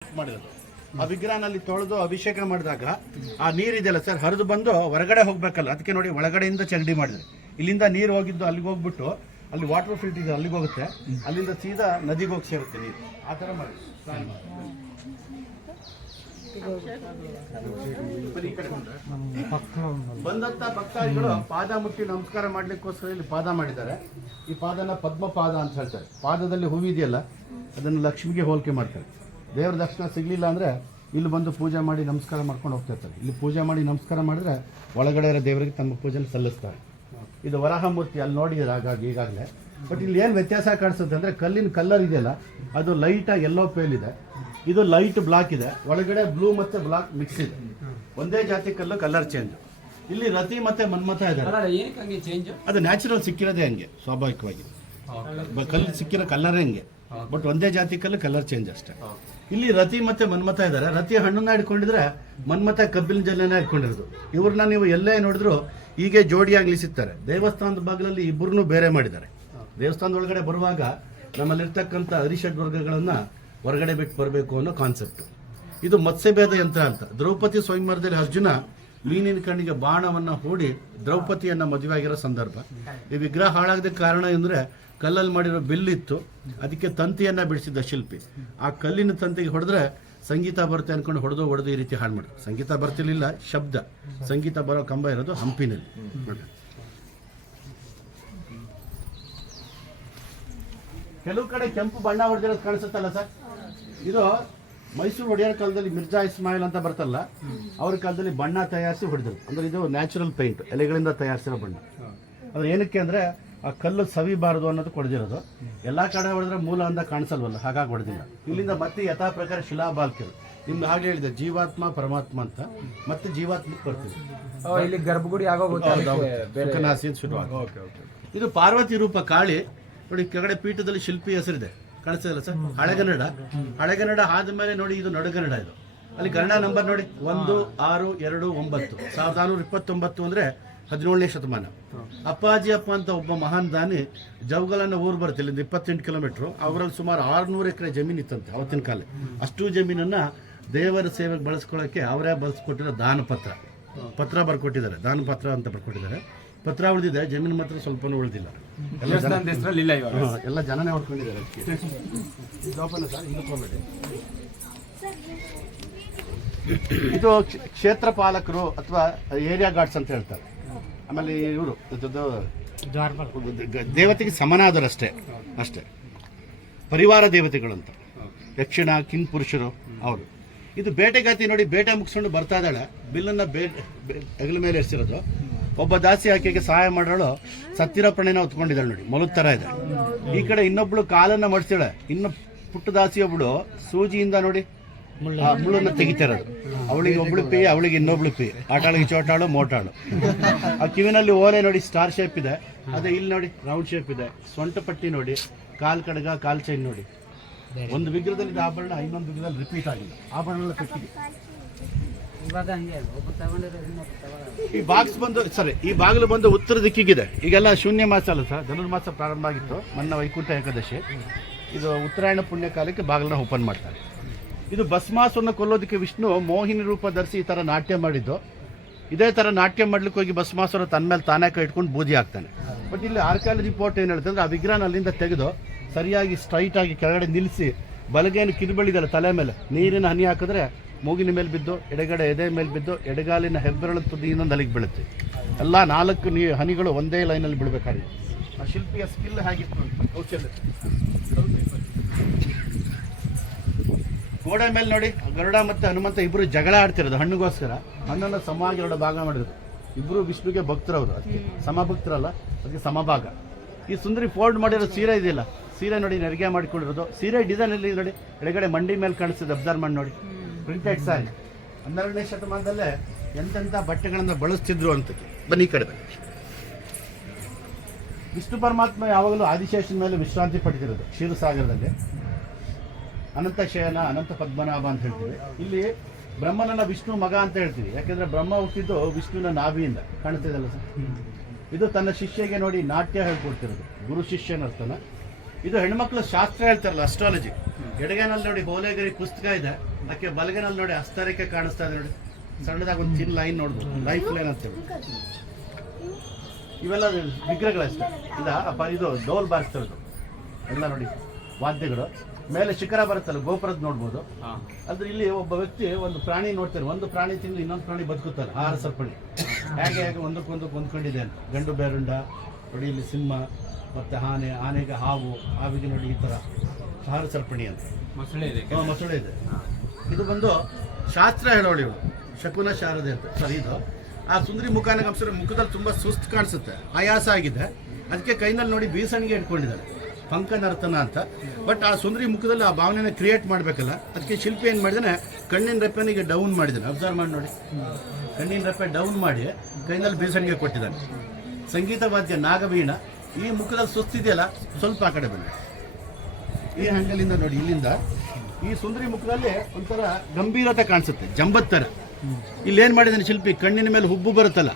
ಮಾಡಿರೋದು. ಆ ವಿಗ್ರಹನಲ್ಲಿ ತೊಳೆದು ಅಭಿಷೇಕ ಮಾಡಿದಾಗ ಆ ನೀರಿದೆಯಲ್ಲ ಸರ್ ಹರಿದು ಬಂದು ಹೊರಗಡೆ ಹೋಗ್ಬೇಕಲ್ಲ, ಅದಕ್ಕೆ ನೋಡಿ ಒಳಗಡೆಯಿಂದ ಚರಂಡಿ ಮಾಡಿದ್ರೆ ಇಲ್ಲಿಂದ ನೀರು ಹೋಗಿದ್ದು ಅಲ್ಲಿಗೆ ಹೋಗ್ಬಿಟ್ಟು ಅಲ್ಲಿ ವಾಟರ್ ಫಿಲ್ಟರ್ ಇದೆ ಅಲ್ಲಿಗೆ ಹೋಗುತ್ತೆ, ಅಲ್ಲಿಂದ ಸೀದಾ ನದಿಗೆ ಹೋಗಿ ಸೇರುತ್ತೆ ನೀರು. ಆ ಥರ ಮಾಡಿ ಬಂದಂತ ಭಕ್ತಾದಿಗಳು ಪಾದ ಮುಟ್ಟಿ ನಮಸ್ಕಾರ ಮಾಡ್ಲಿಕ್ಕೋಸ್ಕರ ಇಲ್ಲಿ ಪಾದ ಮಾಡಿದ್ದಾರೆ. ಈ ಪಾದನ ಪದ್ಮಪಾದ ಅಂತ ಹೇಳ್ತಾರೆ. ಪಾದದಲ್ಲಿ ಹೂವಿದೆಯಲ್ಲ ಅದನ್ನು ಲಕ್ಷ್ಮಿಗೆ ಹೋಲಿಕೆ ಮಾಡ್ತಾರೆ. ದೇವ್ರ ದರ್ಶನ ಸಿಗಲಿಲ್ಲ ಅಂದರೆ ಇಲ್ಲಿ ಬಂದು ಪೂಜೆ ಮಾಡಿ ನಮಸ್ಕಾರ ಮಾಡ್ಕೊಂಡು ಹೋಗ್ತಿರ್ತಾರೆ. ಇಲ್ಲಿ ಪೂಜೆ ಮಾಡಿ ನಮಸ್ಕಾರ ಮಾಡಿದ್ರೆ ಒಳಗಡೆ ಇರೋ ದೇವರಿಗೆ ತಮ್ಮ ಪೂಜೆನ ಸಲ್ಲಿಸ್ತಾರೆ. ಇದು ವರಾಹ ಮೂರ್ತಿ ಅಲ್ಲಿ ನೋಡಿದ್ರೆ ಹಾಗಾಗಿ ಈಗಾಗಲೇ. ಬಟ್ ಇಲ್ಲಿ ಏನು ವ್ಯತ್ಯಾಸ ಕಾಣಿಸುತ್ತೆ ಅಂದರೆ ಕಲ್ಲಿನ ಕಲರ್ ಇದೆಯಲ್ಲ ಅದು ಲೈಟಾಗಿ ಯೆಲ್ಲೋ ಪೇಲ್ ಇದೆ, ಇದು ಲೈಟ್ ಬ್ಲಾಕ್ ಇದೆ, ಒಳಗಡೆ ಬ್ಲೂ ಮತ್ತು ಬ್ಲಾಕ್ ಮಿಕ್ಸ್ ಇದೆ. ಒಂದೇ ಜಾತಿ ಕಲ್ಲು ಕಲರ್ ಚೇಂಜ್. ಇಲ್ಲಿ ರತಿ ಮತ್ತು ಮನ್ಮಥ ಇದೆ, ಅದು ನ್ಯಾಚುರಲ್ ಸಿಕ್ಕಿರೋದೇ ಹಂಗೆ ಸ್ವಾಭಾವಿಕವಾಗಿ. ಕಲ್ಲು ಸಿಕ್ಕಿರೋ ಕಲರೇ ಹಂಗೆ, ಬಟ್ ಒಂದೇ ಜಾತಿ ಕಲ್ಲು ಕಲರ್ ಚೇಂಜ್ ಅಷ್ಟೇ. ಇಲ್ಲಿ ರತಿ ಮತ್ತೆ ಮನ್ಮಥ ಇದ್ದಾರೆ. ರತಿ ಹಣ್ಣನ್ನ ಹಿಡ್ಕೊಂಡಿದ್ರೆ ಮನ್ಮಥ ಕಬ್ಬಿನ ಜಲ್ಲೆನ ಹಿಡ್ಕೊಂಡಿರೋದು. ಇವ್ರನ್ನ ನೀವು ಎಲ್ಲೇ ನೋಡಿದ್ರು ಹೀಗೆ ಜೋಡಿಯಾಗಿ ನಿಲ್ಲಿಸುತ್ತಾರೆ. ದೇವಸ್ಥಾನದ ಭಾಗದಲ್ಲಿ ಇಬ್ಬರನ್ನೂ ಬೇರೆ ಮಾಡಿದ್ದಾರೆ. ದೇವಸ್ಥಾನದ ಒಳಗಡೆ ಬರುವಾಗ ನಮ್ಮಲ್ಲಿರ್ತಕ್ಕಂಥ ಅರಿಷಡ್ ವರ್ಗಗಳನ್ನ ಹೊರಗಡೆ ಬಿಟ್ಟು ಬರಬೇಕು ಅನ್ನೋ ಕಾನ್ಸೆಪ್ಟ್. ಇದು ಮತ್ಸ್ಯಭೇದ ಯಂತ್ರ ಅಂತ. ದ್ರೌಪದಿ ಸ್ವಯಂವರದಲ್ಲಿ ಅರ್ಜುನ ಮೀನಿನ ಕಣ್ಣಿಗೆ ಬಾಣವನ್ನ ಹೂಡಿ ದ್ರೌಪದಿಯನ್ನ ಮದುವೆ ಆಗಿರೋ ಸಂದರ್ಭ. ಈ ವಿಗ್ರಹ ಹಾಳಾಗದಕ್ಕೆ ಕಾರಣ ಅಂದರೆ ಕಲ್ಲಲ್ಲಿ ಮಾಡಿರೋ ಬಿಲ್ಲಿತ್ತು, ಅದಕ್ಕೆ ತಂತಿಯನ್ನ ಬಿಡಿಸಿದ್ದ ಶಿಲ್ಪಿ. ಆ ಕಲ್ಲಿನ ತಂತಿಗೆ ಹೊಡೆದ್ರೆ ಸಂಗೀತ ಬರುತ್ತೆ ಅನ್ಕೊಂಡು ಹೊಡೆದು ಈ ರೀತಿ ಹಾಳು ಮಾಡಿದ್ರು. ಸಂಗೀತ ಬರ್ತಿರ್ಲಿಲ್ಲ, ಶಬ್ದ. ಸಂಗೀತ ಬರೋ ಕಂಬ ಇರೋದು ಹಂಪಿನಲ್ಲಿ. ಕೆಲವು ಕಡೆ ಕೆಂಪು ಬಣ್ಣ ಹೊಡೆದಿರೋದು ಕಾಣಿಸುತ್ತಲ್ಲ ಸರ್, ಇದು ಮೈಸೂರು ಒಡೆಯರ ಕಾಲದಲ್ಲಿ ಮಿರ್ಜಾ ಇಸ್ಮಾಯಿಲ್ ಅಂತ ಬರ್ತಲ್ಲ, ಅವ್ರ ಕಾಲದಲ್ಲಿ ಬಣ್ಣ ತಯಾರಿಸಿ ಹೊಡೆದ್ರು. ಅಂದ್ರೆ ಇದು ನ್ಯಾಚುರಲ್ ಪೇಂಟ್, ಎಲೆಗಳಿಂದ ತಯಾರಿಸಿರೋ ಬಣ್ಣ. ಅದು ಏನಕ್ಕೆ ಅಂದ್ರೆ ಆ ಕಲ್ಲು ಸವಿಬಾರದು ಅನ್ನೋದು ಹೊಡೆದಿರೋದು. ಎಲ್ಲಾ ಕಡೆ ಹೊಡೆದ್ರೆ ಮೂಲ ಅಂತ ಕಾಣಿಸಲ್ವಲ್ಲ, ಹಾಗಾಗಿ ಹೊಡೆದಿಲ್ಲ. ಇಲ್ಲಿಂದ ಮತ್ತೆ ಯಥಾ ಪ್ರಕಾರ ಶಿಲಾಬಾಲ್ಕಿರು. ನಿಮ್ದು ಹಾಗೆ ಹೇಳಿದೆ ಜೀವಾತ್ಮ ಪರಮಾತ್ಮ ಅಂತ, ಮತ್ತೆ ಜೀವಾತ್ಮಕ್ಕೆ ಬರ್ತೀವಿ. ಇಲ್ಲಿ ಗರ್ಭಗುಡಿ ಇದು ಪಾರ್ವತಿ ರೂಪ ಕಾಳಿ ನೋಡಿ. ಕೆಳಗಡೆ ಪೀಠದಲ್ಲಿ ಶಿಲ್ಪಿ ಹೆಸರಿದೆ, ಕಾಣಿಸ್ತದಲ್ಲ ಸರ್, ಹಳೆಗನ್ನಡ. ಹಳೆಗನ್ನಡ ಆದ್ಮೇಲೆ ನೋಡಿ ಇದು ನಡುಗನ್ನಡ. ಇದು ಅಲ್ಲಿ ಕನ್ನಡ ನಂಬರ್ ನೋಡಿ 1629 1429 ಅಂದ್ರೆ 17ನೇ ಶತಮಾನ. ಅಪ್ಪಾಜಿ ಅಪ್ಪ ಅಂತ ಒಬ್ಬ ಮಹಾನ್ ದಾನಿ ಜವಗಲನ್ನ ಊರು ಬರುತ್ತೆ ಇಲ್ಲಿಂದ 28 ಕಿಲೋಮೀಟರ್. ಅವರಲ್ಲಿ ಸುಮಾರು 600 ಎಕರೆ ಜಮೀನು ಇತ್ತಂತೆ ಅವತ್ತಿನ ಕಾಲ. ಅಷ್ಟು ಜಮೀನನ್ನ ದೇವರ ಸೇವೆಗೆ ಬಳಸ್ಕೊಳ್ಳೋಕೆ ಅವರೇ ಬಳಸ್ಕೊಟ್ಟಿರೋ ದಾನ ಪತ್ರ ಬರ್ಕೊಟ್ಟಿದ್ದಾರೆ. ದಾನ ಪತ್ರ ಅಂತ ಬರ್ಕೊಟ್ಟಿದ್ದಾರೆ. ಪತ್ರ ಉಳಿದಿದೆ, ಜಮೀನು ಮಾತ್ರ ಸ್ವಲ್ಪನೂ ಉಳಿದಿಲ್ಲ. ಎಲ್ಲ ಜನನೇ ಹೊಡ್ಕೊಂಡಿದ್ದಾರೆ. ಇದು ಕ್ಷೇತ್ರ ಪಾಲಕರು ಅಥವಾ ಏರಿಯಾ ಗಾರ್ಡ್ಸ್ ಅಂತ ಹೇಳ್ತಾರೆ. ಆಮೇಲೆ ಇವರು ದೇವತೆಗೆ ಸಮನಾದರಷ್ಟೇ ಅಷ್ಟೇ ಪರಿವಾರ ದೇವತೆಗಳು ಅಂತ. ಯಕ್ಷಿಣ ಕಿಂಗ್ ಪುರುಷರು ಅವರು. ಇದು ಬೇಟೆಗಾತಿ ನೋಡಿ, ಬೇಟೆ ಮುಗಿಸ್ಕೊಂಡು ಬರ್ತಾ ಇದ್ದಾಳೆ, ಬಿಲ್ಲನ್ನ ಹೆಗಲ ಮೇಲೆ ಎರ್ಸಿರೋದು. ಒಬ್ಬ ದಾಸಿ ಆಕೆಗೆ ಸಹಾಯ ಮಾಡೋಳು ಸತ್ತಿರೋ ಪ್ರಾಣಿನ ಹೊತ್ಕೊಂಡಿದ್ದಾಳೆ ನೋಡಿ, ಮೊಲದ ಥರ ಇದೆ. ಈ ಕಡೆ ಇನ್ನೊಬ್ಳು ಕಾಲನ್ನ ಮಡಿಸ್ತಾಳೆ. ಇನ್ನು ಪುಟ್ಟ ದಾಸಿ ಒಬ್ಳು ಸೂಜಿಯಿಂದ ನೋಡಿ ಮುಳ್ಳನ್ನ ತೆಗಿತಿರೋದು. ಅವಳಿಗೆ ಒಬ್ಳು ಪಿ, ಅವಳಿಗೆ ಇನ್ನೊಬ್ಳು ಪಿ. ಆಟಾಳಿಗೆ ಚೋಟಾಳು ಮೋಟಾಳು. ಆ ಕಿವಿನಲ್ಲಿ ಓಲೆ ನೋಡಿ ಸ್ಟಾರ್ ಶೇಪ್ ಇದೆ. ಅದೇ ಇಲ್ಲಿ ನೋಡಿ ರೌಂಡ್ ಶೇಪ್ ಇದೆ. ಸೊಂಟ ಪಟ್ಟಿ ನೋಡಿ, ಕಾಲ್ ಕಡಗ, ಕಾಲ್ ಚೈನ್ ನೋಡಿ. ಒಂದು ವಿಗ್ರಹದಲ್ಲಿ ಆಭರಣ ಇನ್ನೊಂದು ವಿಗ್ರಹದಲ್ಲಿ ರಿಪೀಟ್ ಆಗಿಲ್ಲ. ಆಭರಣ ಪೆಟ್ಟಿಗೆ. ಈ ಬಾಕ್ಸ್ ಬಂದು ಸರಿ, ಈ ಬಾಗಿಲು ಬಂದು ಉತ್ತರ ದಿಕ್ಕಿಗಿದೆ. ಈಗೆಲ್ಲ ಶೂನ್ಯ ಮಾಸ ಅಲ್ಲ ಸರ್, ಧನುರ್ಮಾಸ ಪ್ರಾರಂಭ ಆಗಿತ್ತು. ಮೊನ್ನೆ ವೈಕುಂಠ ಏಕಾದಶಿ. ಇದು ಉತ್ತರಾಯಣ ಪುಣ್ಯ ಕಾಲಕ್ಕೆ ಬಾಗಿಲನ್ನ ಓಪನ್ ಮಾಡ್ತಾರೆ. ಇದು ಭಸ್ಮಾಸುರನ್ನ ಕೊಲ್ಲೋದಕ್ಕೆ ವಿಷ್ಣು ಮೋಹಿನಿ ರೂಪ ಧರಿಸಿ ಈ ಥರ ನಾಟ್ಯ ಮಾಡಿದ್ದು. ಇದೇ ಥರ ನಾಟ್ಯ ಮಾಡ್ಲಿಕ್ಕೆ ಹೋಗಿ ಭಸ್ಮಾಸುರ ತನ್ನ ಮೇಲೆ ತಾನೇ ಕೈ ಇಟ್ಕೊಂಡು ಬೂದಿ ಆಗ್ತಾನೆ. ಬಟ್ ಇಲ್ಲಿ ಆರ್ಕಿಯಾಲಜಿ ರಿಪೋರ್ಟ್ ಏನು ಹೇಳ್ತಂದ್ರೆ ಆ ವಿಗ್ರಹನ ಅಲ್ಲಿಂದ ತೆಗೆದು ಸರಿಯಾಗಿ ಸ್ಟ್ರೈಟ್ ಆಗಿ ಕೆಳಗಡೆ ನಿಲ್ಲಿಸಿ ಬಲಗೇನು ಕಿರುಬಳಿದಲ್ಲ ತಲೆ ಮೇಲೆ ನೀರಿನ ಹನಿ ಹಾಕಿದ್ರೆ ಮೂಗಿನ ಮೇಲೆ ಬಿದ್ದು, ಎಡಗಡೆ ಎದೆ ಮೇಲೆ ಬಿದ್ದು, ಎಡಗಾಲಿನ ಹೆಬ್ಬೆರಳು ತುದಿ ಇನ್ನೊಂದು ಅಲ್ಲಿಗೆ ಬೀಳುತ್ತೆ. ಎಲ್ಲ 4 ಹನಿಗಳು ಒಂದೇ ಲೈನಲ್ಲಿ ಬೀಳಬೇಕಾಗಿದೆ. ಆ ಶಿಲ್ಪಿಯ ಸ್ಕಿಲ್ ಹೇಗಿತ್ತು ಅಂತ ಕೌಶಲ್ಯ. ಗೋಡೆ ಮೇಲೆ ನೋಡಿ ಗರುಡ ಮತ್ತು ಹನುಮಂತ ಇಬ್ಬರು ಜಗಳ ಆಡ್ತಿರೋದು ಹಣ್ಣಿಗೋಸ್ಕರ. ಹಣ್ಣನ್ನು ಸಮವಾಗಿ 2 ಭಾಗ ಮಾಡಿದ್ರು. ಇಬ್ಬರು ವಿಷ್ಣುಗೆ ಭಕ್ತರವರು, ಅದಕ್ಕೆ ಸಮಭಕ್ತರಲ್ಲ, ಅದಕ್ಕೆ ಸಮಭಾಗ. ಈ ಸುಂದರಿ ಫೋಲ್ಡ್ ಮಾಡಿರೋ ಸೀರೆ ಇದೆಯಲ್ಲ, ಸೀರೆ ನೋಡಿ ನೆರಿಗೆ ಮಾಡಿಕೊಂಡಿರೋದು. ಸೀರೆ ಡಿಸೈನ್ ಅಲ್ಲಿ ನೋಡಿ ಎಡಗಡೆ ಮಂಡಿ ಮೇಲೆ ಕಾಣಿಸ್ತದೆ, ಅಬ್ಸರ್ವ್ ಮಾಡಿ ನೋಡಿ. ಪ್ರಿಂಟೆಡ್ ಸಾರಿ. 12ನೇ ಶತಮಾನದಲ್ಲೇ ಎಂತೆಂಥ ಬಟ್ಟೆಗಳನ್ನು ಬಳಸ್ತಿದ್ರು ಅಂತ. ಬನ್ನಿ ಈ ಕಡೆ ಬನ್ನಿ. ವಿಷ್ಣು ಪರಮಾತ್ಮ ಯಾವಾಗಲೂ ಆದಿಶೇಷನ ಮೇಲೆ ವಿಶ್ರಾಂತಿ ಪಡೆದಿರೋದು ಕ್ಷೀರಸಾಗರದಲ್ಲಿ. ಅನಂತ ಶಯನ, ಅನಂತ ಪದ್ಮನಾಭ ಅಂತ ಹೇಳ್ತೀವಿ. ಇಲ್ಲಿ ಬ್ರಹ್ಮನನ್ನ ವಿಷ್ಣು ಮಗ ಅಂತ ಹೇಳ್ತೀವಿ, ಯಾಕೆಂದ್ರೆ ಬ್ರಹ್ಮ ಹುಟ್ಟಿದ್ದು ವಿಷ್ಣುವಿನ ನಾಭಿಯಿಂದ. ಕಾಣ್ತಿದಲ್ಲ ಸರ್, ಇದು ತನ್ನ ಶಿಷ್ಯಗೆ ನೋಡಿ ನಾಟ್ಯ ಹೇಳ್ಕೊಡ್ತಿರೋದು. ಗುರು ಶಿಷ್ಯನ ಅರ್ಥನ ಇದು ಹೆಣ್ಮಕ್ಳು ಶಾಸ್ತ್ರ ಹೇಳ್ತಾರಲ್ಲ, ಅಸ್ಟ್ರಾಲಜಿ. ಎಡಗೈನಲ್ಲಿ ನೋಡಿ ಹೋಲೇಗರಿ ಪುಸ್ತಕ ಇದೆ, ಆಕೆ ಬಲಗೈನಲ್ಲಿ ನೋಡಿ ಹಸ್ತರೇಖೆ ಕಾಣಿಸ್ತಾ ಇದೆ ನೋಡಿ, ಸಣ್ಣದಾಗಿ ಒಂದು ಚಿನ್ನ ಲೈನ್ ನೋಡ್ಬೋದು, ಲೈಫ್ ಲೈನ್ ಅಂತೇಳಿ. ಇವೆಲ್ಲ ವಿಗ್ರಹಗಳಷ್ಟೇ. ಇದು ಡೋಲ್ ಬಾರಿಸ್ತಿರೋದು ಎಲ್ಲ ನೋಡಿ, ವಾದ್ಯಗಳು. ಮೇಲೆ ಶಿಖರ ಬರುತ್ತಲ್ಲ, ಗೋಪುರದ ನೋಡ್ಬೋದು. ಅಂದ್ರೆ ಇಲ್ಲಿ ಒಬ್ಬ ವ್ಯಕ್ತಿ ಒಂದು ಪ್ರಾಣಿ ನೋಡ್ತಾರೆ, ಒಂದು ಪ್ರಾಣಿ ತಿಂದು ಇನ್ನೊಂದು ಪ್ರಾಣಿ ಬದುಕುತ್ತಾರೆ, ಆಹಾರ ಸರಪಳಿ ಹೇಗೆ ಒಂದಕ್ಕೊಂದು ಹೊಂದ್ಕೊಂಡಿದೆ ಅಂತ. ಗಂಡು ಬೇರುಂಡ ನೋಡಿ, ಇಲ್ಲಿ ಸಿಂಹ ಮತ್ತೆ ಆನೆಗೆ ಹಾವು, ಹಾವಿಗೆ ನೋಡಿ ಈ ಥರ ಆಹಾರ ಸರಪಣಿ ಅಂತ ಮೊಸಳೆ ಇದೆ. ಇದು ಬಂದು ಶಾಸ್ತ್ರ ಹೇಳೋಳಿ, ಇವಳು ಶಕುನ ಶಾರದೆ ಅಂತ. ಸರಿ, ಇದು ಆ ಸುಂದರಿ ಮುಖಾನ ಗಮನಿಸಿದ್ರೆ ಮುಖದಲ್ಲಿ ತುಂಬ ಸುಸ್ತು ಕಾಣಿಸುತ್ತೆ, ಆಯಾಸ ಆಗಿದೆ. ಅದಕ್ಕೆ ಕೈನಲ್ಲಿ ನೋಡಿ ಬೀಸಣಿಗೆ ಇಟ್ಕೊಂಡಿದ್ದಾರೆ, ಪಂಕನರ್ತನ ಅಂತ. ಬಟ್ ಆ ಸುಂದರಿ ಮುಖದಲ್ಲಿ ಆ ಭಾವನೆನ ಕ್ರಿಯೇಟ್ ಮಾಡಬೇಕಲ್ಲ, ಅದಕ್ಕೆ ಶಿಲ್ಪಿ ಏನು ಮಾಡಿದಾನೆ, ಕಣ್ಣಿನ ರೆಪ್ಪನಿಗೆ ಡೌನ್ ಮಾಡಿದ್ದಾನೆ. ಅಬ್ಸರ್ವ್ ಮಾಡಿ ನೋಡಿ, ಕಣ್ಣಿನ ರೆಪ್ಪೆ ಡೌನ್ ಮಾಡಿ ಕೈನಲ್ಲಿ ಬೀಸಣಿಗೆ ಕೊಟ್ಟಿದ್ದಾನೆ. ಸಂಗೀತ ವಾದ್ಯ ನಾಗವೀಣ. ಈ ಮುಖದಲ್ಲಿ ಸುಸ್ತಿದೆಯಲ್ಲ, ಸ್ವಲ್ಪ ಆ ಕಡೆ ಬನ್ನಿ, ಈ ಹ್ಯಾಂಗಲಿಂದ ನೋಡಿ, ಇಲ್ಲಿಂದ ಈ ಸುಂದರಿ ಮುಖದಲ್ಲಿ ಒಂಥರ ಗಂಭೀರತೆ ಕಾಣಿಸುತ್ತೆ, ಜಂಬತ್ತರ. ಇಲ್ಲಿ ಏನ್ ಮಾಡಿದಾನೆ ಶಿಲ್ಪಿ, ಕಣ್ಣಿನ ಮೇಲೆ ಹುಬ್ಬು ಬರುತ್ತಲ್ಲ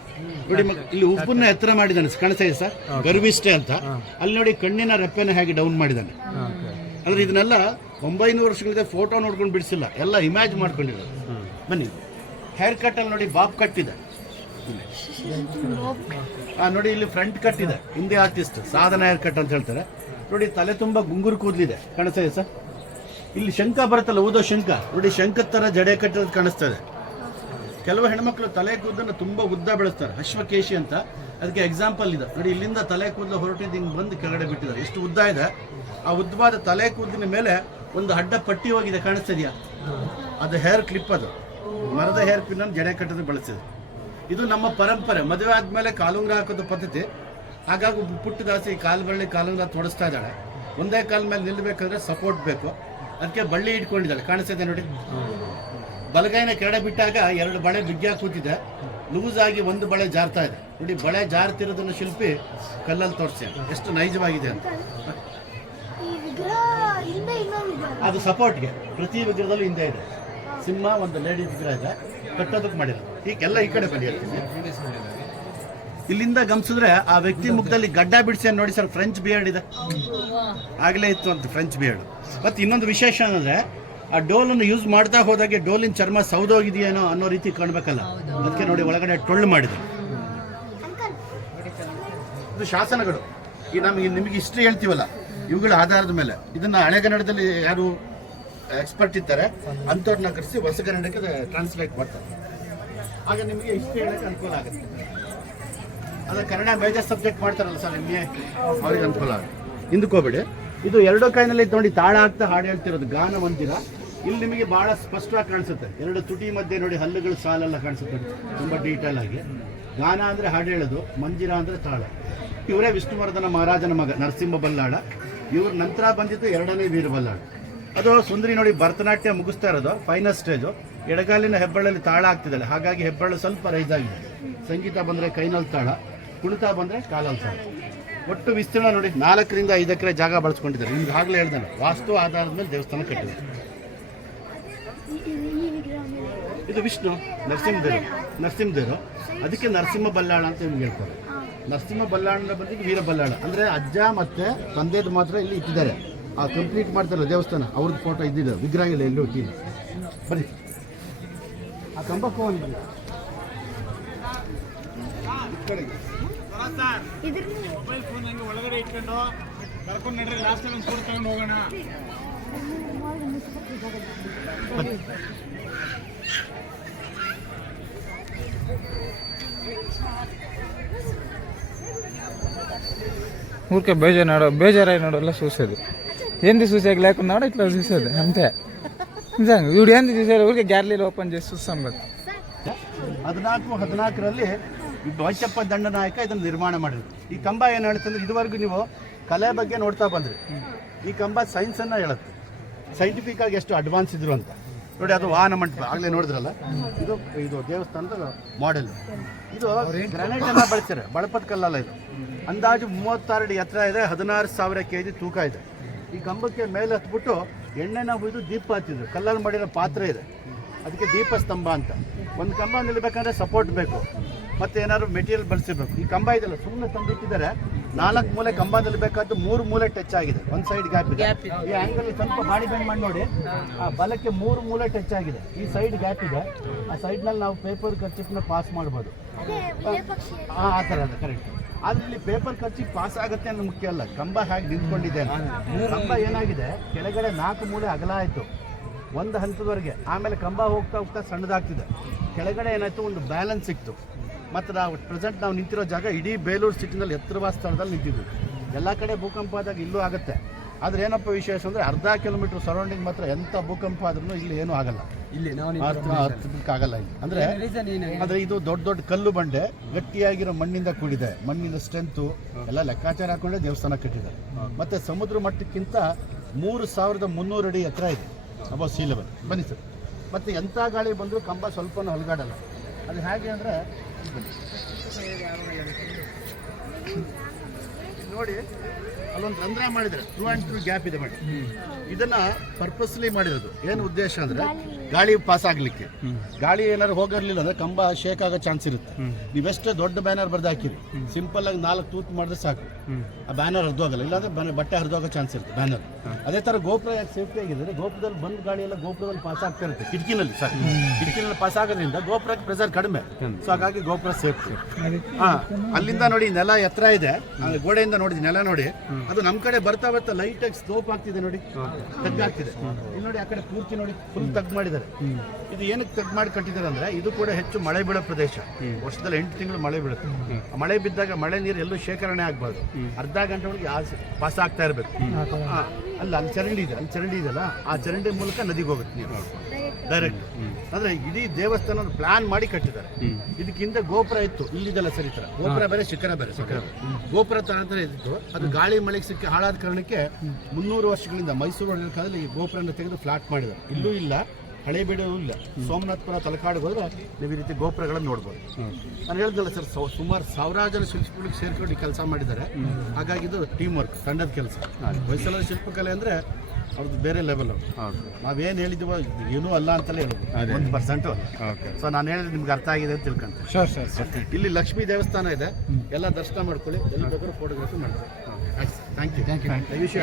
ನೋಡಿ, ಇಲ್ಲಿ ಹುಬ್ಬನ್ನ ಎತ್ತರ ಮಾಡಿದ್ದಾನೆ, ಕಾಣಿಸ್ತಾ ಇದೆ ಸರ್, ಗರ್ವಿಷ್ಠೆ ಅಂತ. ಅಲ್ಲಿ ನೋಡಿ ಕಣ್ಣಿನ ರೆಪ್ಪೆನ ಹೇಗೆ ಡೌನ್ ಮಾಡಿದ್ದಾನೆ. ಅಂದ್ರೆ ಇದನ್ನೆಲ್ಲ 900 ವರ್ಷಗಳಿಂದ ಫೋಟೋ ನೋಡ್ಕೊಂಡು ಬಿಡಿಸಿಲ್ಲ, ಎಲ್ಲ ಇಮ್ಯಾಜ್ ಮಾಡ್ಕೊಂಡಿರೋದು. ಬನ್ನಿ, ಹೇರ್ ಕಟ್ ಅಲ್ಲಿ ನೋಡಿ ಬಾಬ್ ಕಟ್ ಇದೆ ನೋಡಿ, ಇಲ್ಲಿ ಫ್ರಂಟ್ ಕಟ್ ಇದೆ, ಹಿಂದಿ ಆರ್ಟಿಸ್ಟ್ ಸಾಧನ ಹೇರ್ ಕಟ್ ಅಂತ ಹೇಳ್ತಾರೆ ನೋಡಿ. ತಲೆ ತುಂಬಾ ಗುಂಗುರು ಕೂದಲಿದೆ, ಕಾಣಿಸ್ತಾ ಇದೆ ಸರ್. ಇಲ್ಲಿ ಶಂಖ ಬರುತ್ತಲ್ಲ, ಊದೋ ಶಂಖ ನೋಡಿ, ಶಂಖದ ತರ ಜಡೆ ಕಟ್ಟೋದು ಕಾಣಿಸ್ತಾ ಇದೆ. ಕೆಲವು ಹೆಣ್ಮಕ್ಳು ತಲೆ ಕೂದಲನ್ನು ತುಂಬಾ ಉದ್ದ ಬೆಳೆಸ್ತಾರೆ, ಅಶ್ವಕೇಶಿ ಅಂತ. ಅದಕ್ಕೆ ಎಕ್ಸಾಂಪಲ್ ಇದೆ ನೋಡಿ, ಇಲ್ಲಿಂದ ತಲೆ ಕೂದಲು ಹೊರಟಿದ್ದು ಹಿಂಗೆ ಬಂದು ಕೆಳಗಡೆ ಬಿಟ್ಟಿದ್ದಾರೆ, ಎಷ್ಟು ಉದ್ದ ಇದೆ. ಆ ಉದ್ದವಾದ ತಲೆ ಕೂದಲಿನ ಮೇಲೆ ಒಂದು ಅಡ್ಡ ಪಟ್ಟಿ ಹೋಗಿದೆ, ಕಾಣಿಸ್ತಾ ಇದೆಯಾ, ಅದು ಹೇರ್ ಕ್ಲಿಪ್, ಅದು ಮರದ ಹೇರ್ ಪಿನ್ ಅನ್ನು ಜಡೆ ಕಟ್ಟೋದು ಬಳಸಿದೆ. ಇದು ನಮ್ಮ ಪರಂಪರೆ. ಮದುವೆ ಆದ್ಮೇಲೆ ಕಾಲುಂಗ್ರ ಹಾಕೋದು ಪದ್ಧತಿ. ಹಾಗಾಗಿ ಪುಟ್ಟದಾಸಿ ಕಾಲು ಬಳ್ಳಿ ಕಾಲುಂಗ್ರ ತೊಡಸ್ತಾ ಇದ್ದಾಳೆ. ಒಂದೇ ಕಾಲ ಮೇಲೆ ನಿಲ್ಲಬೇಕಾದ್ರೆ ಸಪೋರ್ಟ್ ಬೇಕು, ಅದಕ್ಕೆ ಬಳ್ಳಿ ಇಟ್ಕೊಂಡಿದ್ದಾಳೆ, ಕಾಣಿಸ್ತಿದೆ ನೋಡಿ. ಬಲಗೈನ ಕೆಳಗಡೆ ಬಿಟ್ಟಾಗ 2 ಬಳೆ ಬಿಗ್ಗಿ ಕೂತಿದೆ, ಲೂಸ್ ಆಗಿ ಒಂದು ಬಳೆ ಜಾರ್ತಾ ಇದೆ ನೋಡಿ. ಬಳೆ ಜಾರ್ತಿರೋದನ್ನು ಶಿಲ್ಪಿ ಕಲ್ಲಲ್ಲಿ ತೋರಿಸಿ ಎಷ್ಟು ನೈಜವಾಗಿದೆ ಅಂತ. ಅದು ಸಪೋರ್ಟ್ಗೆ ಪ್ರತಿ ವಿಗ್ರಹದಲ್ಲೂ ಹಿಂದೆ ಇದೆ. ಸಿಂಹ, ಒಂದು ಲೇಡಿ ವಿಗ್ರಹ ಇದೆ, ಕಟ್ಟೋದಕ್ಕೆ ಮಾಡಿರೋದು. ಈಗೆಲ್ಲ ಈ ಕಡೆ ಬನ್ನಿ, ಇಲ್ಲಿಂದ ಗಮನಿಸಿದ್ರೆ ಆ ವ್ಯಕ್ತಿ ಮುಖದಲ್ಲಿ ಗಡ್ಡ ಬಿಡಿಸಿ ನೋಡಿ ಸರ್, ಫ್ರೆಂಚ್ ಬಿಯರ್ಡ್ ಇದೆ, ಆಗಲೇ ಇತ್ತು ಅಂತ ಫ್ರೆಂಚ್ ಬಿಯರ್ಡ್. ಮತ್ತು ಇನ್ನೊಂದು ವಿಶೇಷ ಅಂದರೆ, ಆ ಡೋಲನ್ನು ಯೂಸ್ ಮಾಡ್ತಾ ಹೋದಾಗೆ ಡೋಲಿನ ಚರ್ಮ ಸೌದೋಗಿದೆಯೇನೋ ಅನ್ನೋ ರೀತಿ ಕಾಣಬೇಕಲ್ಲ, ಅದಕ್ಕೆ ನೋಡಿ ಒಳಗಡೆ ಟೊಳ್ಳು ಮಾಡಿದೆ. ಇದು ಶಾಸನಗಳು. ಈ ನಿಮಗೆ ಹಿಸ್ಟ್ರಿ ಹೇಳ್ತೀವಲ್ಲ, ಇವುಗಳ ಆಧಾರದ ಮೇಲೆ ಇದನ್ನ ಹಳೆಗನ್ನಡದಲ್ಲಿ ಯಾರು ಎಕ್ಸ್ಪರ್ಟ್ ಇದ್ದಾರೆ ಅಂಥವ್ರನ್ನ ಕರೆಸಿ ಹೊಸಗನ್ನಡಕ್ಕೆ ಟ್ರಾನ್ಸ್ಲೇಟ್ ಮಾಡ್ತಾರೆ. ಆಗ ನಿಮಗೆ ಹಿಸ್ಟ್ರಿ ಹೇಳಕ್ಕೆ ಅನುಕೂಲ ಆಗುತ್ತೆ. ಅದ ಕನ್ನಡ ಮೇಜರ್ ಸಬ್ಜೆಕ್ಟ್ ಮಾಡ್ತಾರಲ್ಲ ಸರ್, ನಿಮಗೆ ಅವ್ರಿಗೆ ಅನುಕೂಲ ಆಗುತ್ತೆ. ಹಿಂದಕ್ಕೋಗ್ಬೇಡಿ. ಇದು 2 ಕೈನಲ್ಲಿ ನೋಡಿ ತಾಳ ಆಗ್ತಾ ಹಾಡು ಹೇಳ್ತಿರೋದು ಗಾನ ಮಂದಿರ. ಇಲ್ಲಿ ನಿಮಗೆ ಬಹಳ ಸ್ಪಷ್ಟವಾಗಿ ಕಾಣಿಸುತ್ತೆ, 2 ತುಟಿ ಮಧ್ಯೆ ನೋಡಿ ಹಲ್ಲುಗಳು ಸಾಲೆಲ್ಲ ಕಾಣಿಸುತ್ತೆ, ತುಂಬ ಡೀಟೇಲ್ ಆಗಿ. ಗಾನ ಅಂದರೆ ಹಾಡು ಹೇಳೋದು, ಮಂದಿರ ಅಂದರೆ ತಾಳ. ಇವರೇ ವಿಷ್ಣುವರ್ಧನ ಮಹಾರಾಜನ ಮಗ ನರಸಿಂಹ ಬಲ್ಲಾಳ. ಇವ್ರ ನಂತರ ಬಂದಿದ್ದು 2ನೇ ವೀರ ಬಲ್ಲಾಳ. ಅದು ಸುಂದರಿ ನೋಡಿ ಭರತನಾಟ್ಯ ಮುಗಿಸ್ತಾ ಇರೋದು, ಫೈನಲ್ ಸ್ಟೇಜು. ಎಡಗಾಲಿನ ಹೆಬ್ಬಳ್ಳಲ್ಲಿ ತಾಳ ಆಗ್ತಿದ್ದಾಳೆ, ಹಾಗಾಗಿ ಹೆಬ್ಬಳ್ಳು ಸ್ವಲ್ಪ ರೈಸ್ ಆಗಿದೆ. ಸಂಗೀತ ಬಂದರೆ ಕೈನಲ್ಲಿ ತಾಳ, ಕುಣಿತ ಬಂದರೆ ಕಾಲಲ್ಲಿ ತಾಳ. ಒಟ್ಟು ವಿಸ್ತೀರ್ಣ ನೋಡಿ 4 ರಿಂದ 5 ಎಕರೆ ಜಾಗ ಬಳಸ್ಕೊಂಡಿದ್ದಾರೆ. ನಿಮ್ಗೆ ಆಗಲೇ ಹೇಳ್ದಾನೆ, ವಾಸ್ತು ಆಧಾರದ ಮೇಲೆ ದೇವಸ್ಥಾನ ಕಟ್ಟಿದೆ. ಇದು ವಿಷ್ಣು ನರಸಿಂಹದೇವರು, ಅದಕ್ಕೆ ನರಸಿಂಹ ಬಲ್ಲಾಳ ಅಂತ ನಿಮ್ಗೆ ಹೇಳ್ತಾರೆ. ನರಸಿಂಹ ಬಲ್ಲಾಳನ ಬಂದಿದ್ದು ವೀರ ಬಲ್ಲಾಳ. ಅಂದರೆ ಅಜ್ಜ ಮತ್ತು ತಂದೆದು ಮಾತ್ರ ಇಲ್ಲಿ ಇಟ್ಟಿದ್ದಾರೆ. ಆ ಕಂಪ್ಲೀಟ್ ಮಾಡ್ತಾರಲ್ಲ ದೇವಸ್ಥಾನ, ಅವ್ರದ್ದು ಫೋಟೋ ಇದ್ದಿದ್ದು, ವಿಗ್ರಹ ಇಲ್ಲ ಎಲ್ಲೂ ಇಟ್ಟಿಲ್ಲ. ಬನ್ನಿ, ಆ ಕಂಬಕ್ಕೆ ಹೋಗಿ ಮೊಬೈಲ್ ಫೋನ್ ಹಂಗೆ ಒಳಗಡೆ ಇಟ್ಕೊಂಡು ಕರ್ಕೊಂಡು ನಡ್ರಿ, ಲಾಸ್ಟ್ ಟೈಮ್ ಫೋಟೋ ತಗೊಂಡು ಹೋಗೋಣ. ఊరికే బేజారాయి అలా చూసేది. ఏంది చూసాక లేకుండా ఇట్లా చూసేది అంతే. నిజంగా వీడు ఏంది చూసేది, ఊరికే గ్యాలరీలో ఓపెన్ చేసి చూస్తాం కదా. 1414ರಲ್ಲಿ ದ್ವೈಚಪ್ಪ ದಂಡನಾಯಕ ಇದನ್ನು ನಿರ್ಮಾಣ ಮಾಡಿದ್ರು. ಈ ಕಂಬ ಏನು ಹೇಳುತ್ತಂದ್ರೆ, ಇದುವರೆಗೂ ನೀವು ಕಲೆ ಬಗ್ಗೆ ನೋಡ್ತಾ ಬಂದ್ರಿ, ಈ ಕಂಬ ಸೈನ್ಸನ್ನು ಹೇಳುತ್ತೆ, ಸೈಂಟಿಫಿಕ್ ಆಗಿ ಎಷ್ಟು ಅಡ್ವಾನ್ಸ್ ಇದ್ರು ಅಂತ. ನೋಡಿ, ಅದು ವಾಹನ ಮಂಟಪ ಆಗಲೇ ನೋಡಿದ್ರಲ್ಲ, ಇದು ದೇವಸ್ಥಾನದ ಮಾಡೆಲ್. ಇದು ಗ್ರಾನೈಟ್ ಅನ್ನ ಬಳಸ್ತಾರೆ, ಬಳಪದ ಕಲ್ಲಲ್ಲ ಇದು. ಅಂದಾಜು 36 ಅಡಿ ಎತ್ತರ ಇದೆ, 16,000 kg ತೂಕ ಇದೆ. ಈ ಕಂಬಕ್ಕೆ ಮೇಲೆ ಹತ್ಬಿಟ್ಟು ಎಣ್ಣೆನ ಹುಯ್ದು ದೀಪ ಹಚ್ಚಿದ್ರು. ಕಲ್ಲಲ್ಲಿ ಮಾಡಿರೋ ಪಾತ್ರೆ ಇದೆ, ಅದಕ್ಕೆ ದೀಪ ಸ್ತಂಭ ಅಂತ. ಒಂದು ಕಂಬ ನಿಲ್ಲಬೇಕಂದ್ರೆ ಸಪೋರ್ಟ್ ಬೇಕು, ಮತ್ತು ಏನಾದ್ರು ಮೆಟೀರಿಯಲ್ ಬಳಸಿರ್ಬೇಕು. ಈ ಕಂಬ ಇದೆಲ್ಲ ಸುಮ್ಮನೆ ತಂದಿಟ್ಟಿದ್ದಾರೆ, 4 ಮೂಲೆ ಕಂಬದಲ್ಲಿ ಬೇಕಾದ್ದು 3 ಮೂಲೆ ಟಚ್ ಆಗಿದೆ. ಒಂದು ಸೈಡ್ ಗ್ಯಾಪ್ ಇದೆ. ಈ ಆಂಗಲ್ ಸ್ವಲ್ಪ ಬಾಡಿ ಬೆಂಡ್ ಮಾಡಿ ನೋಡಿ, ಆ ಬಲಕ್ಕೆ 3 ಮೂಲೆ ಟಚ್ ಆಗಿದೆ. ಈ ಸೈಡ್ ಗ್ಯಾಪ್ ಇದೆ. ಆ ಸೈಡ್ನಲ್ಲಿ ನಾವು ಪೇಪರ್ ಕರ್ಚಿಪ್ನ ಪಾಸ್ ಮಾಡ್ಬೋದು. ಆ ಥರ ಅದ ಕರೆಕ್ಟ್. ಆದ್ರೆ ಇಲ್ಲಿ ಪೇಪರ್ ಖರ್ಚಿಗೆ ಪಾಸ್ ಆಗುತ್ತೆ ಅನ್ನೋ ಮುಖ್ಯ ಅಲ್ಲ, ಕಂಬ ಹೇಗೆ ನಿಂತ್ಕೊಂಡಿದೆ. ಕಂಬ ಏನಾಗಿದೆ, ಕೆಳಗಡೆ 4 ಮೂಲೆ ಅಗಲ ಆಯಿತು ಒಂದು ಹಂತದವರೆಗೆ. ಆಮೇಲೆ ಕಂಬ ಹೋಗ್ತಾ ಹೋಗ್ತಾ ಸಣ್ಣದಾಗ್ತಿದೆ. ಕೆಳಗಡೆ ಏನಾಯಿತು, ಒಂದು ಬ್ಯಾಲೆನ್ಸ್ ಸಿಕ್ತು. ಮತ್ತು ನಾವು ಪ್ರೆಸೆಂಟ್ ನಾವು ನಿಂತಿರೋ ಜಾಗ ಇಡೀ ಬೇಲೂರು ಸಿಟಿನಲ್ಲಿ ಎತ್ತರವಾದ ಸ್ಥಳದಲ್ಲಿ ನಿಂತಿದ್ವಿ. ಎಲ್ಲ ಕಡೆ ಭೂಕಂಪ ಆದಾಗ ಇಲ್ಲೂ ಆಗುತ್ತೆ. ಆದರೆ ಏನಪ್ಪ ವಿಶೇಷ ಅಂದರೆ ಅರ್ಧ ಕಿಲೋಮೀಟ್ರ್ ಸರೌಂಡಿಂಗ್ ಮಾತ್ರ ಎಂಥ ಭೂಕಂಪ ಆದ್ರೂ ಇಲ್ಲಿ ಏನೂ ಆಗಲ್ಲ. ಇಲ್ಲಿ ಹತ್ತಕ್ಕಾಗಲ್ಲ ಇಲ್ಲಿ. ಅಂದರೆ ಇದು ದೊಡ್ಡ ದೊಡ್ಡ ಕಲ್ಲು ಬಂಡೆ ಗಟ್ಟಿಯಾಗಿರೋ ಮಣ್ಣಿಂದ ಕೂಡಿದೆ. ಮಣ್ಣಿನ ಸ್ಟ್ರೆಂತು ಎಲ್ಲ ಲೆಕ್ಕಾಚಾರ ಹಾಕೊಂಡೆ ದೇವಸ್ಥಾನ ಕಟ್ಟಿದ್ದಾರೆ. ಮತ್ತು ಸಮುದ್ರ ಮಟ್ಟಕ್ಕಿಂತ 3300 ಅಡಿ ಎತ್ತರ ಇದೆ ಅಬೌವ್ ಸೀ ಲೆವೆಲ್. ಬನ್ನಿ ಸರ್. ಮತ್ತು ಎಂಥ ಗಾಳಿ ಬಂದರೂ ಕಂಬ ಸ್ವಲ್ಪನೂ ಹೊಲಗಾಡಲ್ಲ. ಅದು ಹೇಗೆ ಅಂದರೆ ನೋಡಿ, ಅಲ್ಲೊಂದು ರಂಧ್ರ ಮಾಡಿದರೆ 2 and 2 ಗ್ಯಾಪ್ ಇದೆ ಮಾಡಿ. ಇದನ್ನ ಪರ್ಪಸ್ಲಿ ಮಾಡಿರೋದು. ಏನು ಉದ್ದೇಶ ಅಂದರೆ ಗಾಳಿ ಪಾಸ್ ಆಗಲಿಕ್ಕೆ. ಗಾಳಿ ಏನಾದ್ರು ಹೋಗಿರಲಿಲ್ಲ ಅಂದರೆ ಕಂಬ ಶೇಕ್ ಆಗೋ ಚಾನ್ಸ್ ಇರುತ್ತೆ. ನೀವೆಷ್ಟೇ ದೊಡ್ಡ ಬ್ಯಾನರ್ ಬರ್ದು ಹಾಕಿರಿ, ಸಿಂಪಲ್ ಆಗಿ 4 ತೂತು ಮಾಡಿದ್ರೆ ಸಾಕು, ಆ ಬ್ಯಾನರ್ ಹರಿದೋಗಲ್ಲ. ಇಲ್ಲಾಂದ್ರೆ ಬಟ್ಟೆ ಹರಿದೋಗೋ ಚಾನ್ಸ್ ಇರುತ್ತೆ ಬ್ಯಾನರ್. ಅದೇ ಥರ ಗೋಪುರ ಯಾಕೆ ಸೇಫ್ಟಿ ಆಗಿದೆ, ಗೋಪುರದಲ್ಲಿ ಬಂದು ಗಾಳಿ ಎಲ್ಲ ಗೋಪುರದಲ್ಲಿ ಪಾಸ್ ಆಗ್ತಾ ಇರುತ್ತೆ. ಕಿಟಕಿನಲ್ಲಿ ಸಾಕು, ಕಿಟಕಿನಲ್ಲಿ ಪಾಸ್ ಆಗೋದ್ರಿಂದ ಗೋಪುರಕ್ಕೆ ಪ್ರೆಸರ್ ಕಡಿಮೆ. ಸೊ ಹಾಗಾಗಿ ಗೋಪುರ ಸೇಫ್ಟಿ. ಅಲ್ಲಿಂದ ನೋಡಿ ನೆಲ ಎತ್ತರ ಇದೆ, ಗೋಡೆಯಿಂದ ನೋಡಿ ನೆಲ ನೋಡಿ, ಅದು ನಮ್ಮ ಕಡೆ ಬರ್ತಾ ಬರ್ತಾ ಲೈಟ್ ಆಗಿ ಸ್ಲೋಪ್ ಆಗ್ತಿದೆ ನೋಡಿ, ತಗ್ಗಾಗ್ತಿದೆ. ಇಲ್ಲಿ ನೋಡಿ ಆ ಕಡೆ ಪೂರ್ತಿ ನೋಡಿ ಫುಲ್ ತಗ್ ಮಾಡಿದ್ದಾರೆ. ಇದು ಏನಕ್ಕೆ ತಗ್ ಮಾಡಿ ಕಟ್ಟಿದ್ದಾರೆ ಅಂದ್ರೆ ಇದು ಕೂಡ ಹೆಚ್ಚು ಮಳೆ ಬೀಳೋ ಪ್ರದೇಶ. ವರ್ಷದಲ್ಲಿ 8 ತಿಂಗಳು ಮಳೆ ಬೀಳುತ್ತೆ. ಮಳೆ ಬಿದ್ದಾಗ ಮಳೆ ನೀರು ಎಲ್ಲೂ ಶೇಖರಣೆ ಆಗಬಾರ್ದು. ಅರ್ಧ ಗಂಟೆ ಒಳಗೆ ಪಾಸ್ ಆಗ್ತಾ ಇರಬೇಕು. ಅಲ್ಲಿ ಚರಂಡಿ ಇದೆ, ಅಲ್ಲಿ ಚರಂಡಿ ಇದೆಲ್ಲ, ಆ ಚರಂಡಿ ಮೂಲಕ ನದಿಗೆ ಹೋಗುತ್ತೆ ನೀರು ಡೈರೆಕ್ಟ್. ಅಂದ್ರೆ ಇಡೀ ದೇವಸ್ಥಾನ ಪ್ಲಾನ್ ಮಾಡಿ ಕಟ್ಟಿದ್ದಾರೆ. ಇದಕ್ಕಿಂತ ಗೋಪುರ ಇತ್ತು, ಇಲ್ಲಿದೆಲ್ಲ ಸರಿ ತರ ಗೋಪುರ ಬೇರೆ, ಶಿಖರ ಬೇರೆ. ಗೋಪುರ ತರ ಇತ್ತು, ಅದು ಗಾಳಿ ಮಳೆಗೆ ಸಿಕ್ಕಿ ಹಾಳಾದ ಕಾರಣಕ್ಕೆ 300 ವರ್ಷಗಳಿಂದ ಮೈಸೂರು ಒಡೆಯರ ಕಾಲದಲ್ಲಿ ಈ ಗೋಪುರನ ತೆಗೆದು ಫ್ಲಾಟ್ ಮಾಡಿದ್ದಾರೆ. ಇಲ್ಲೂ ಇಲ್ಲ, ಹಳೇಬೀಡು ಇಲ್ಲ. ಸೋಮನಾಥಪುರ ತಲಕಾಡಿಗೆ ಹೋದ್ರೆ ನೀವು ಈ ರೀತಿ ಗೋಪುರಗಳನ್ನು ನೋಡ್ಬೋದು. ನಾನು ಹೇಳಿದ್ನಲ್ಲ ಸರ್, ಸುಮಾರು 1000 ಜನ ಶಿಲ್ಪಿಗಳಿಗೆ ಸೇರ್ಕೊಂಡು ಕೆಲಸ ಮಾಡಿದ್ದಾರೆ. ಹಾಗಾಗಿ ಇದು ಟೀಮ್ ವರ್ಕ್, ತಂಡದ ಕೆಲಸ. ಹೊಯ್ಸಳರ ಶಿಲ್ಪಕಲೆ ಅಂದರೆ ಅವ್ರದ್ದು ಬೇರೆ ಲೆವೆಲ್. ನಾವೇನು ಹೇಳಿದ್ದೀವೋ ಏನೂ ಅಲ್ಲ ಅಂತಲೇ ಹೇಳೋದು, 1%. ಸೊ ನಾನು ಹೇಳಿದ್ರೆ ನಿಮ್ಗೆ ಅರ್ಥ ಆಗಿದೆ ಅಂತ ತಿಳ್ಕೊಂತೀನಿ. ಇಲ್ಲಿ ಲಕ್ಷ್ಮೀ ದೇವಸ್ಥಾನ ಇದೆ, ಎಲ್ಲ ದರ್ಶನ ಮಾಡ್ಕೊಳ್ಳಿ, ಎಲ್ಲಿ ಬೇಕಾದ್ರೂ ಫೋಟೋಗ್ರಫಿ ಮಾಡ್ಕೊಳ್ಳಿ. Thank you.